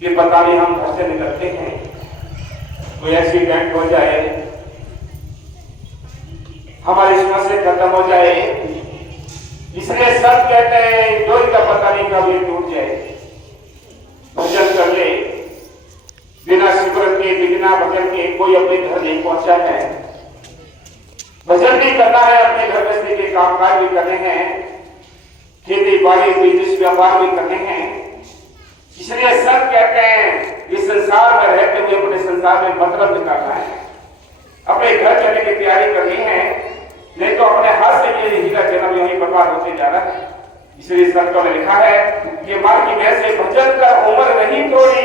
कि पता नहीं हम घर से निकलते हैं, कोई एक्सीडेंट हो जाए, हमारी सांसें खत्म हो जाए, इसलिए सब कहते हैं डोरी का पता नहीं कब ये टूट जाए। भजन कर ले, बिना सिमरन के बिना भजन के कोई अपने घर नहीं पहुंचा है। भजन भी करना है, अपने घर गृहस्थी के कामकाज भी करने हैं, खेती बाड़ी बिजनेस व्यापार भी करने हैं। इसलिए सब कहते हैं इस संसार में रहते हुए अपने संसार में मतलब निकालना है, अपने घर चलने की तैयारी करनी है, नहीं तो अपने हाथ से ये हीरा जन्म यही बर्बाद होते जा रहा है। इसलिए संतों ने लिखा है कि मां की भैंस से भजन का उम्र नहीं थोड़ी,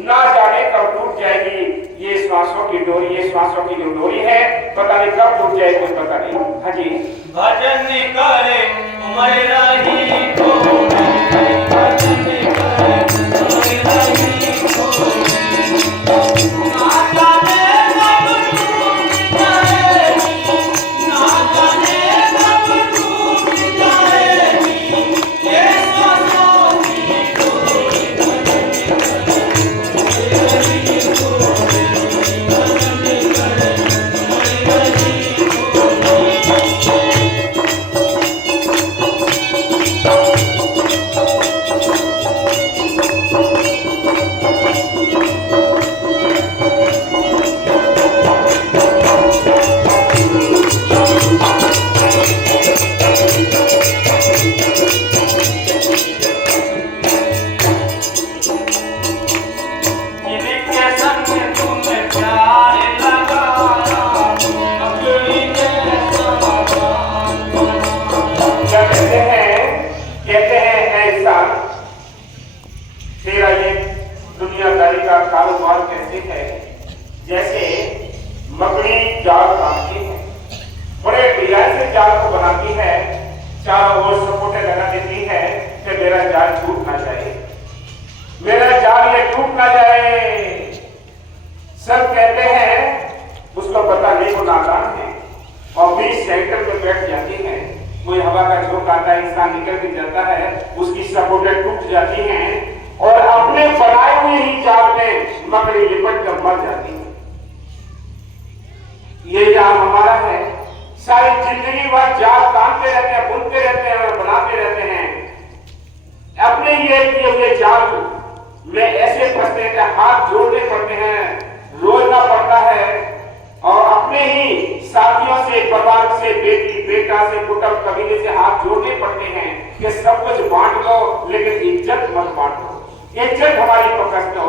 ना जाने कब टूट जाएगी ये श्वासों की डोरी। ये श्वासों की जो डोरी है पता नहीं कब टूट जाए, कोई पता नहीं। हाँ जी, भजन करे उम्र रही थोड़ी, भजन करे उम्र रही थोड़ी, ना जाने कब टूट जाएगी, ना जाने कब टूट जाएगी ये श्वासों की डोरी। भजन करे उम्र रही थोड़ी, भजन करे उम्र रही थोड़ी। तेरा ये दुनियादारी का कारोबार कैसे है, जैसे मकड़ी जाल बांधती है, बड़े ढिलाई से जाल को बनाती है, चारों ओर सपोर्टे लगा देती है कि मेरा जाल टूट ना जाए, मेरा जाल ये टूट ना जाए। सब कहते हैं उसको पता नहीं वो नादान है, और बीच सेंटर में बैठ जाती है, कोई हवा का झोंका आता है, इंसान निकल भी जाता है, उसकी सपोर्टें टूट जाती हैं और अपने बनाए हुए ही जाल में मकड़ी लिपट कर मर जाती है। ये जाल हमारा है, सारी जिंदगी भर जाल तानते रहते हैं, बुनते रहते हैं और बनाते रहते हैं। अपने ये किए हुए जाल में ऐसे फंसते हैं कि हाथ जोड़ने पड़ते हैं, रोजना पड़ता है, और अपने ही साथियों से, परिवार से, बेटी बेटा से, कुटुंब कबीले से हाथ जोड़ने पड़ते हैं कि सब कुछ बांट लो लेकिन इज्जत मत बांटो, इज्जत हमारी पकड़ लो।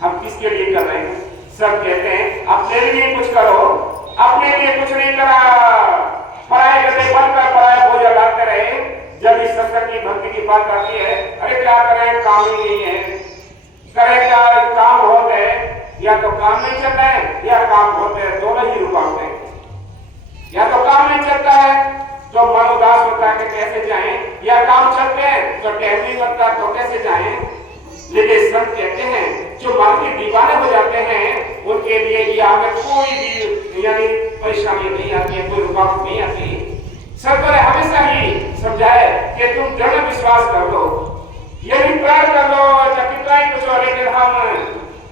हम किसके लिए कर रहे हैं? सब कहते हैं अपने लिए कुछ करो, अपने लिए कुछ नहीं करा, पराये गड्ढे बनकर पराया बोझा लाते रहे। जब इस सत्संग की भक्ति की बात आती है, अरे क्या करें, काम ही नहीं है, करें क्या, काम बहुत है, या तो काम नहीं चलता है या काम होते हैं, दोनों ही रुकावट है। या तो काम नहीं चलता है तो मन उदास होता है कि कैसे जाएं, या काम चलते हैं तो टाइम नहीं बनता तो कैसे जाएं। लेकिन संत कहते हैं जो मन के दीवाने हो जाते हैं उनके लिए ये आगे कोई भी यानी परेशानी नहीं आती है, कोई रुकावट नहीं आती। संतों ने हमेशा ही समझाया कि तुम दृढ़ विश्वास कर लो, ये भी प्यार कर लो, चाहे कितना ही कुछ हो, लेकिन हम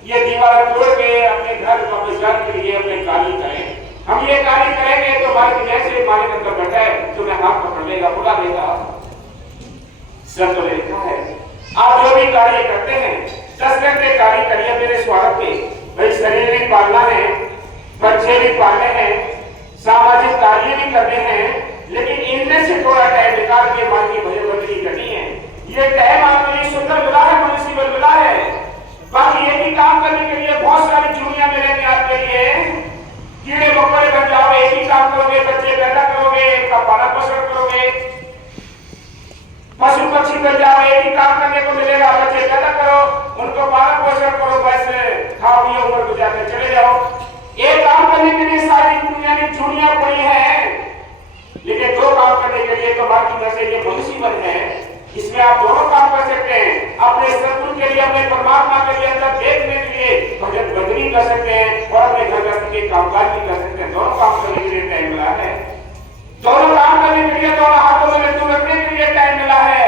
ये दीवार तोड़ के अपने घर को बचाने के लिए अपने कार्य करें। हम ये कार्य करेंगे तो हमारे जैसे मालिक अंदर बैठा है तुम्हें हाथ पकड़ लेगा, बुला देगा। संतों ने लिखा है आप जो भी कार्य करते हैं 10 घंटे कार्य करिए मेरे स्वार्थ के। भाई शरीर भी पालना है, बच्चे भी पालने हैं, सामाजिक कार्य भी करने हैं, लेकिन इनमें से थोड़ा टाइम निकाल के मां की भजन बंदगी करनी है। ये टाइम आपके लिए सुंदर मिला है, मुसीबत मिला है। बाकी एक ही काम करने के लिए बहुत सारी दुनिया में रहने आपके लिए कीड़े मकोड़े बन जाओगे, एक ही काम करोगे, बच्चे पैदा करोगे, उनका पालन पोषण करोगे, पशु पक्षी बन जाओ, एक ही काम करने को मिलेगा, बच्चे पैदा करो, उनको पालन पोषण करो, बस खाओ पियो ऊपर गुजार कर चले जाओ। एक काम करने के लिए सारी दुनिया में चूड़ियां पड़ी है, लेकिन दो काम करने के लिए तो बाकी में से ये मुसीबत है। इसमें आप दोनों काम कर सकते हैं, अपने सत्पुर के लिए, अपने परमात्मा के लिए अंदर देखने के लिए भजन बंदगी कर सकते हैं और अपने घर गृहस्थी के कामकाज भी कर सकते हैं। दोनों काम करने के लिए टाइम मिला है, दोनों काम करने के लिए, दोनों हाथों में लड्डू रखने के लिए टाइम मिला है।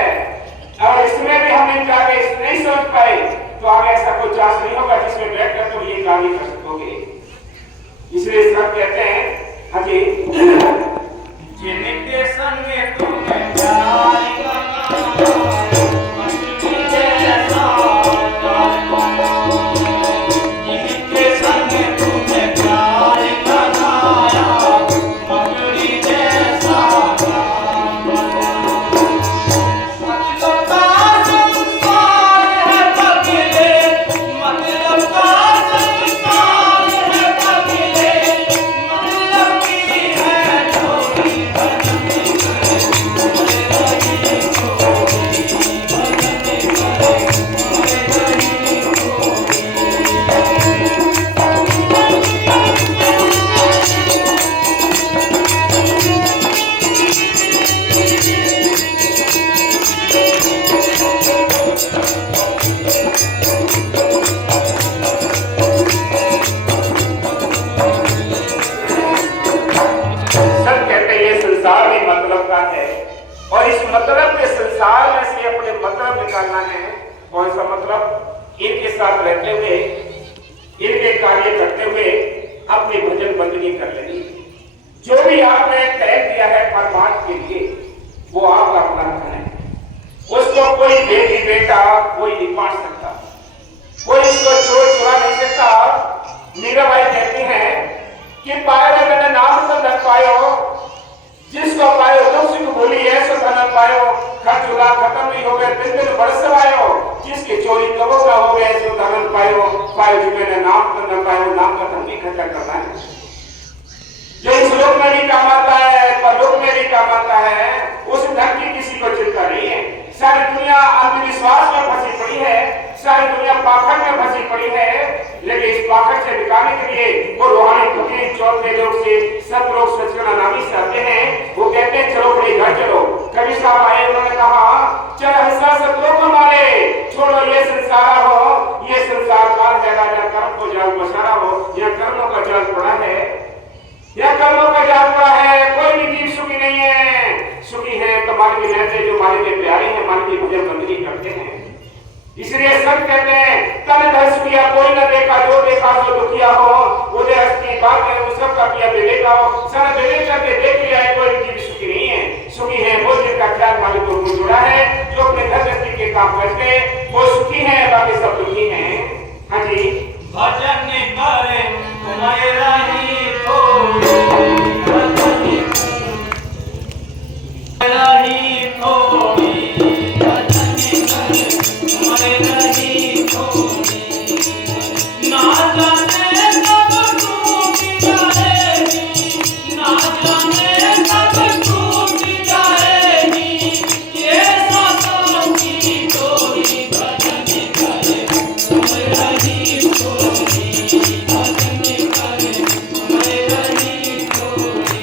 और इसमें भी हम नहीं सोच पाए तो आगे ऐसा कोई चांस नहीं होगा जिसमें बैठकर तुम ये कार्य कर सकोगे। इसलिए सब कहते हैं, हाँ जी, जिनके संग तुम्हें प्यार मतलब के संसार में से अपने मतलब निकालना है। कौन सा मतलब? इनके साथ रहते हुए, इनके कार्य करते हुए अपनी भजन बंदगी कर लेनी। जो भी आपने तय दिया है परमात्मा के लिए, वो आप अपना है। उसको कोई बेटी बेटा कोई नहीं बांट सकता, कोई इसको चोर चुरा नहीं सकता। मीराबाई कहती हैं कि पायो मैंने नाम तो धन पायो, जिसको पायो दुख सुख भूली ऐसो धन पायो, खर्च उड़ा खत्म नहीं हो गए दिन दिन बरस आयो, जिसकी चोरी कबो ना हो गए सो धन पायो, पायो जी मैंने नाम तो न पायो, नाम का धन भी इकट्ठा करना है। जो इस लोक में भी काम आता है परलोक में भी काम आता है, उस धन की किसी को चिंता नहीं है। सारी दुनिया अंधविश्वास में फंसी पड़ी है, सारी दुनिया पाखंड में फंसी पड़ी है, लेकिन इस पाखंड से निकालने के लिए वो रूहानी फकीर चौथे लोग से सब लोग सचना नामी से आते हैं। वो कहते हैं चलो बड़े घर चलो। कभी साहब आए, उन्होंने कहा चल हिस्सा सब लोग हमारे, छोड़ो ये संसार हो, ये संसार काल है राजा कर्म को जाल बसारा हो, यह कर्मों का जाल पड़ा है, यह कर्मों का जाल पड़ा है। कोई भी जीव सुखी नहीं है, सुखी है तो मालिक की रहते जो मालिक के प्यारे हैं, मालिक की भजन बंदगी करते हैं। इसलिए सब कहते हैं तन धर्ष किया कोई न देखा, जो देखा जो दुखिया हो, उदय हस्ती बात है वो सब का किया बेलेगा हो। सारा बेले करके देख लिया है, कोई जीव सुखी नहीं है। सुखी है वो जिनका ख्याल मालिक को जुड़ा है, जो अपने घर गृहस्थी के काम करते वो सुखी है, बाकी सब दुखी हैं। हाँ जी, भजन करे तुम्हारा ही थोड़ी, भजन ही थोड़ी, भजन करे तुम्हारा ही थोड़ी, ना जाने कब टूट जाएगी, ना जाने कब टूट जाएगी, ये सांसों की डोरी। भजन करे तुम्हारा ही थोड़ी, भजन करे तुम्हारा ही थोड़ी।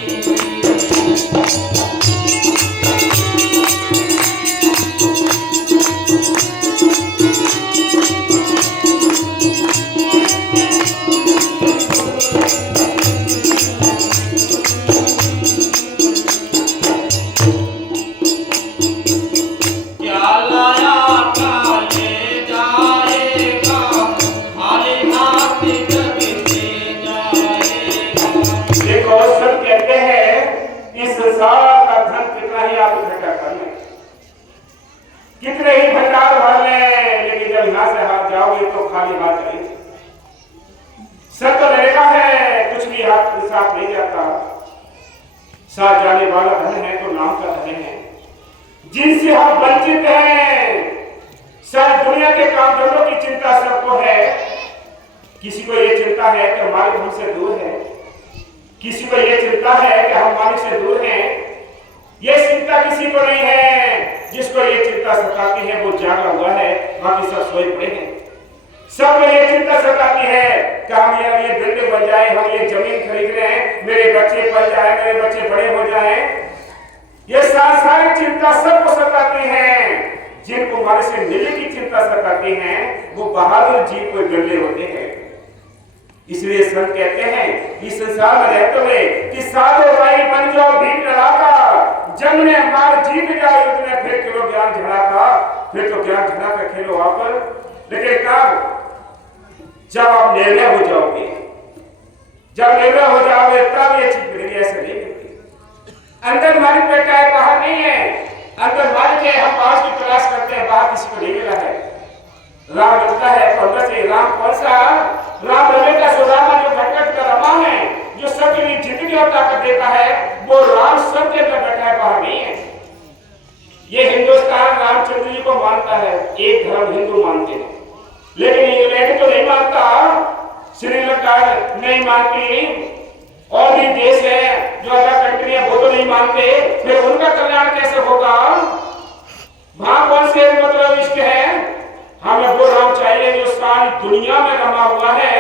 क्या लाया क्या ले जाएगा, खाली हाथ जब से जाएगा। देखो सब कहते हैं इस संसार का धन कितना ही आप इकट्ठा कर लें, कितने ही भंडार भर लें, लेकिन जब यहाँ से हाथ जाओगे तो खाली हाथ जाएंगे। सब तो देखा है कुछ भी हाथ के साथ नहीं जाता, साथ जाने वाला धन है तो नाम का धन है, जिनसे हम वंचित हैं। सारी दुनिया के काम धंधों की चिंता सबको है। किसी को ये चिंता है कि मालिक हमसे दूर है, किसी को ये चिंता है कि हम मालिक से दूर हैं। ये चिंता किसी को नहीं है। जिसको ये चिंता सताती है वो जागा हुआ है, बाकी सब सोए पड़े हैं। सबको ये चिंता सताती है कि हम ये बिल्डिंग बन जाए, हम ये जमीन खरीद रहे हैं, मेरे बच्चे पल जाए, मेरे बच्चे बड़े हो जाए। ये सांसारिक चिंता सबको सताती है। जिनको मालिक से मिलने की चिंता सताती है वो बहादुर जीव को गले होते हैं। इसलिए संत कहते हैं इस संसार में रहते हुए कि साधो भाई बन जाओ भीख लड़ाका, जंग में मार जीत जाए उतने फिर खेलो ज्ञान झड़ा का। फिर तो ज्ञान झड़ा का खेलो आप, लेकिन कब? जब आप निर्णय हो जाओगे, जब निर्णय हो जाओगे तब ये चीज मिलेगी, ऐसे नहीं मिलती। अंदर मालिक बैठा है, बाहर नहीं है। अंदर मालिक है, हम बाहर की तलाश करते हैं, बाहर किसी को नहीं मिला है। राम मिलता है तो अंदर से। राम कौन सा? राम रमेगा सुदामा जो भटकट का रमा है, जो सबके लिए जिंदगी और ताकत देता है, वो राम सबके अंदर बैठा है, बाहर नहीं है। ये हिंदुस्तान रामचंद्र जी को मानता है, एक धर्म हिंदू मानते हैं, लेकिन इंग्लैंड तो नहीं मानता, श्रीलंका नहीं मानती, और भी देश है जो अदर कंट्री है वो तो नहीं मानते। फिर उनका कल्याण कैसे होगा? वहां कौन से मतलब इश्क है? हमें वो राम चाहिए जो सारी दुनिया में रमा हुआ है,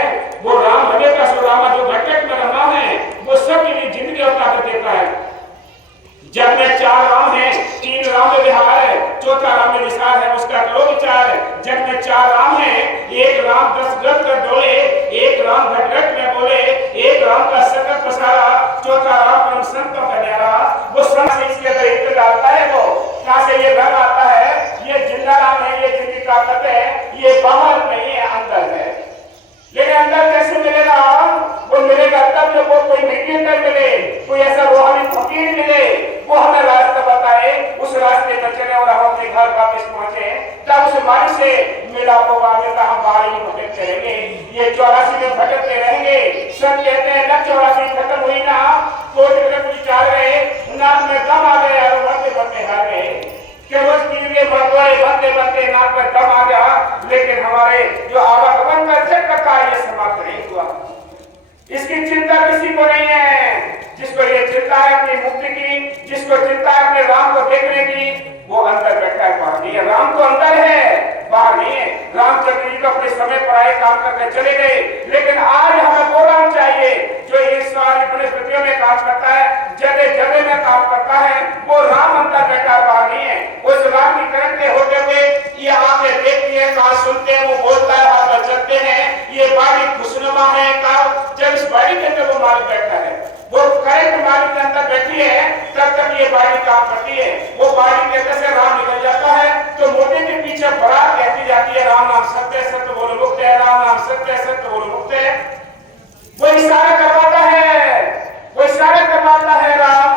वो राम हमें का सुदामा जो भटक में रमा है, वो सबके लिए जिंदगी और ताकत देता है। जग में 4 राम है, 3 राम में विहार है, चौथा राम में विशाल है, उसका करो विचार है। जग में 4 राम है, एक राम 10 गज कर डोले, एक राम भटक में बोले, एक राम का सकत पसारा, चौथा राम परम संतों का न्यारा। वो संत से इसके अंदर इत्र डालता है, वो कहां से ये घर आता है? ये जिंदा राम है, ये जिंदगी ताकत है, ये बाहर नहीं है, अंदर है। लेकिन अंदर कैसे मिलेगा? वो मिलेगा तब जब वो कोई मीडिएटर मिले, कोई ऐसा रूहानी फकीर मिले, वो हमें रास्ता बताए, उस रास्ते पर चले और हम अपने घर वापस पहुंचे, तब उस मालिक से मिला होगा। हम बाहर ही भटकते रहेंगे, ये 84 में भटकते रहेंगे। सब कहते हैं ना 84 खत्म हुई ना, कोर्ट में कुछ चाह रहे, नाक में दम आ गया और बढ़ते बढ़ते हार गए। केवल तीन के मरदुआरे बनते बनते नाक में दम आ गया, लेकिन हमारे जो आवागमन का चक्र था ये समाप्त नहीं हुआ। इसकी चिंता किसी को नहीं है। जिसको ये चिंता है अपनी मुक्ति की, जिसको चिंता है अपने राम को देखने की, वो अंदर बैठा है, बाहर नहीं है। राम तो अंदर है, बाहर नहीं है। रामचंद्र जी तो अपने समय पर आए, काम करके चले गए, लेकिन आज हमें वो राम चाहिए जो ये सारी परिस्थितियों में काम करता है, जगह जगह में काम करता है। वो राम अंदर बैठा, बाहर नहीं है। उस राम की करते होते हुए ये आंखें देखती है, कान सुनते हैं, वो बोलता है, हाथ में चलते हैं। ये बाड़ी खुशनुमा है, जब इस बाड़ी के अंदर वो मालिक बैठा है, वो करंट मालिक के अंदर बैठी है, तब तक ये बाड़ी काम करती है। वो बाड़ी के अंदर से राम निकल जाता है तो मोटे के पीछे बरात कहती जाती है, राम नाम सत्य है, सत्य बोलो मुक्त है, राम नाम सत्य है, सत्य बोलो मुक्त है। वो इशारा करवाता है, वो इशारा करवाता है राम,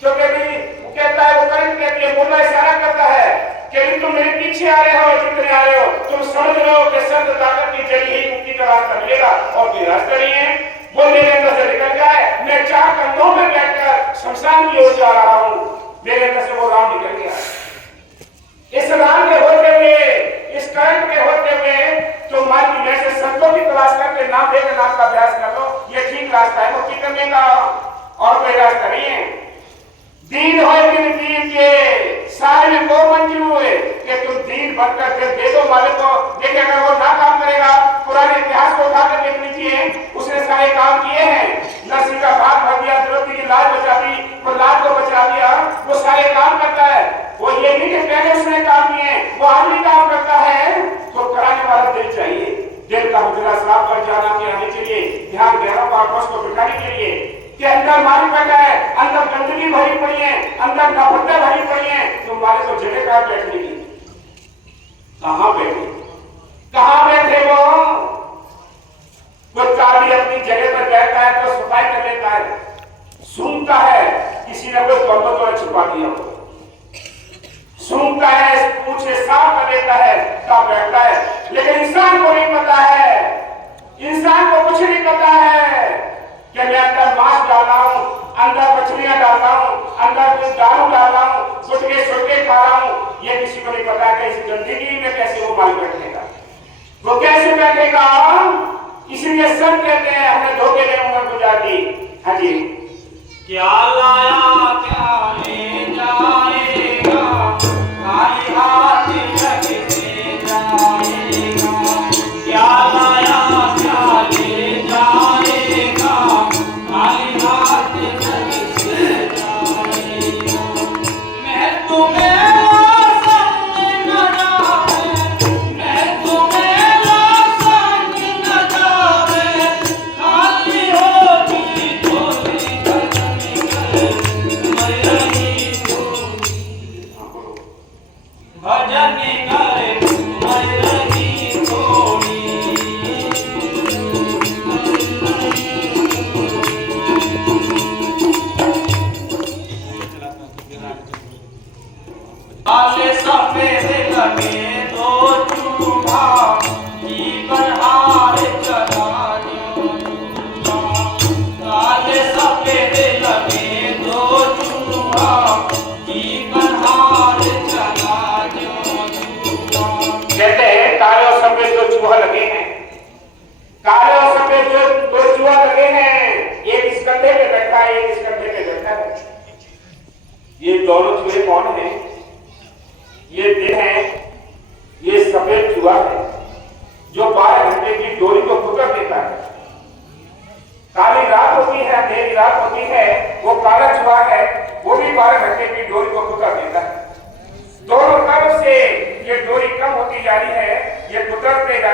क्योंकि वो कहता है, वो करंट कहती है, बोला इशारा करता है कि तुम मेरे पीछे आ रहे हो, जितने आ रहे हो, तुम समझ रहे हो कि संत ताकत की जरिए ही मुक्ति का रास्ता मिलेगा, और कोई रास्ता नहीं है। वो मेरे अंदर से निकल जाए, मैं 4 कंधों में बैठकर शमशान की ओर जा रहा हूं, मेरे अंदर से वो राम निकल गया। इस राम के होते हुए, इस करंट के होते हुए, तो मान की मैं से संतों की तलाश करके नाम देकर नाम का अभ्यास कर लो, ये ठीक रास्ता है मुक्ति करने का, और कोई रास्ता नहीं है। दीन हो दीन के सारे को मंजूर हुए कि तुम दीन बनकर दिल दे दो मालिक को। देखिए अगर वो ना काम करेगा, पुराने इतिहास को उठाकर देख लीजिए, उसने सारे काम किए हैं। नरसिंह का भाग भर दिया, द्रौपदी की लाज बचा दी, प्रहलाद को बचा दिया, वो सारे काम करता है। वो ये नहीं कि पहले उसने काम किए, वो आज भी काम करता है। तो कराने वाला दिल चाहिए, दिल का हुजरा साफ कर जाना के आने के लिए, ध्यान गहरा पाठों को बिठाने के लिए कि अंदर मालिक बैठा है, अंदर गंदगी भरी पड़ी है, अंदर नफरतें भरी पड़ी है, तो मालिक को जगह कहां बैठने की? कहां बैठे? कहां बैठे वो चाबी अपनी जगह पर बैठता है तो सफाई कर लेता है, सूंघता है, किसी ने कोई बम्बत तो छुपा दिया हो, सूंघता है, पूछे साफ कर लेता है, तब बैठता है। लेकिन इंसान को नहीं पता है, इंसान को कुछ नहीं पता है कि मैं अंदर मांस डाल रहा हूं, अंदर मछलियां डाल रहा हूं, अंदर कुछ दारू डाल रहा हूं, गुटके सुटके खा रहा हूं। ये किसी को नहीं पता कि इस गंदगी में कैसे वो माल बैठेगा, वो कैसे बैठेगा। इसीलिए सब कहते हैं हमने धोखे में उम्र गुजार दी। हाँ जी, क्या लाया क्या ले जाएगा, खाली हाथ जग से जाएगा। क्या लाया क्या ले जाएगा, खाली हाथ जग से जाएगा। मैं तुम्हें संग न जावे, मैं तुम्हें संग न जावे, खाली होगी झोली मैं रही हूँ।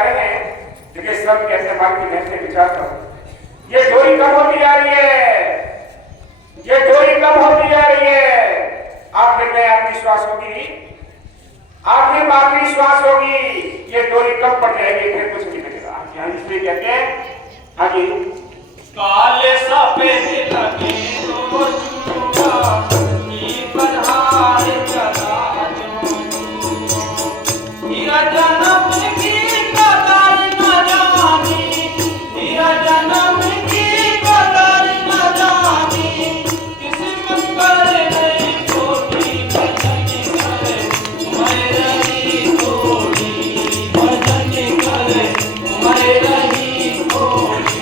जा रहे हैं, देखिए सब कैसे मार्ग में से विचार करो, ये दूरी कम होती जा रही है, ये दूरी कम होती जा रही है। आखिर में आखिरी श्वास होगी, आखिर में आखिरी श्वास होगी, ये दूरी कम पड़ जाएगी, फिर कुछ नहीं बचेगा। यहाँ इसलिए कहते हैं आगे काले सफेद लगे तो जुआ की बरहार चला जो हीरा जन्म की कदर न जानी, हीरा जन्म की कदर न जानी, किस्मत पर नहीं छोड़ी भजन करे मैं रही थोड़ी, भजन करे मैं रही थोड़ी।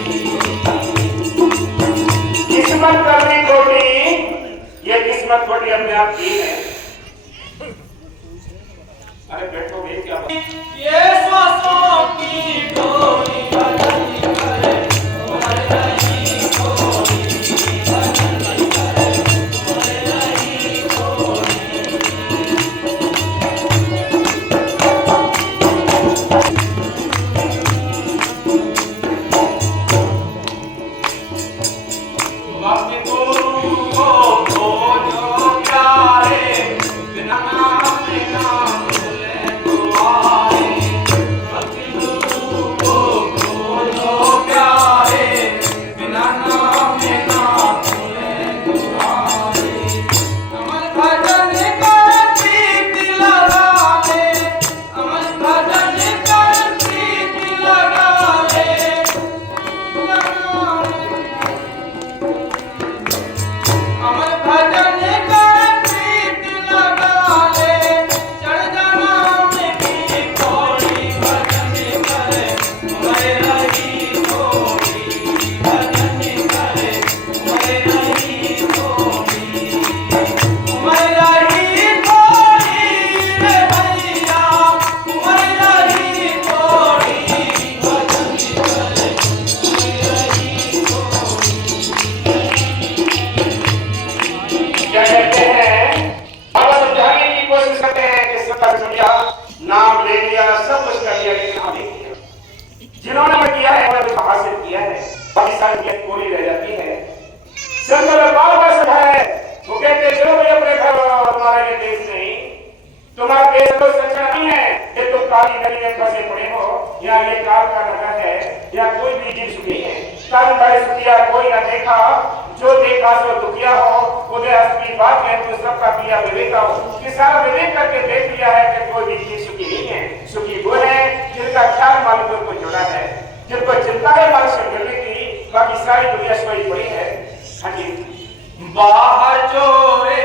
किस्मत करनी थोड़ी, ये किस्मत थोड़ी अपने आप की है। अरे बैठो ये क्या बात? ये श्वासों की डोरी भजन करे मैं रही थोड़ी, भजन करे मैं रही थोड़ी। वक्त गुरु को जो प्यारे बिना बिना भूले तो आए, वक्त गुरु को जो प्यारे बिना बिना भूले तो आए। अमर भजन कर प्रीत लगा ले, अमर भजन कर प्रीत लगा ले, अमर भजन कर प्रीत लगा ले, चढ़ जाना मेरी पौड़ी, भजन करे मैं रही थोड़ी, भजन करे मैं रही थोड़ी, मैं रही थोड़ी रे भैया, मैं रही थोड़ी, भजन करे मैं रही थोड़ी। क्या कहते हैं, बाबा समझाने की कोशिश करते हैं कि सब दुनिया नाम ले लिया, सब कुछ कर लिया, लेकिन अभी जिन्होंने किया है उन्होंने कुछ हासिल किया है, बाकी सारी नियत पूरी रह जाती है। संकल्प बाबा सब है, वो कहते चलो भाई अपने घर, तुम्हारा ये देश नहीं, तुम्हारा देश तो सच्चा नहीं है कि तुम काली नदी में फंसे पड़े हो, या ये काल का नगर है, या कोई भी जीव सुखी है। काल भाई सुखिया कोई ना देखा, जो देखा सो दुखिया हो, उदय असली बात है तो सबका किया विवेक हो, कि सारा विवेक करके देख लिया है कि कोई भी जीव सुखी नहीं है। सुखी वो है जिनका ख्याल मालिक को जुड़ा है, जिनको चिंता है मालिक से मिलने की, बाकी सारी दुनिया सोई पड़ी है। हाँ जी, बाहर चोरे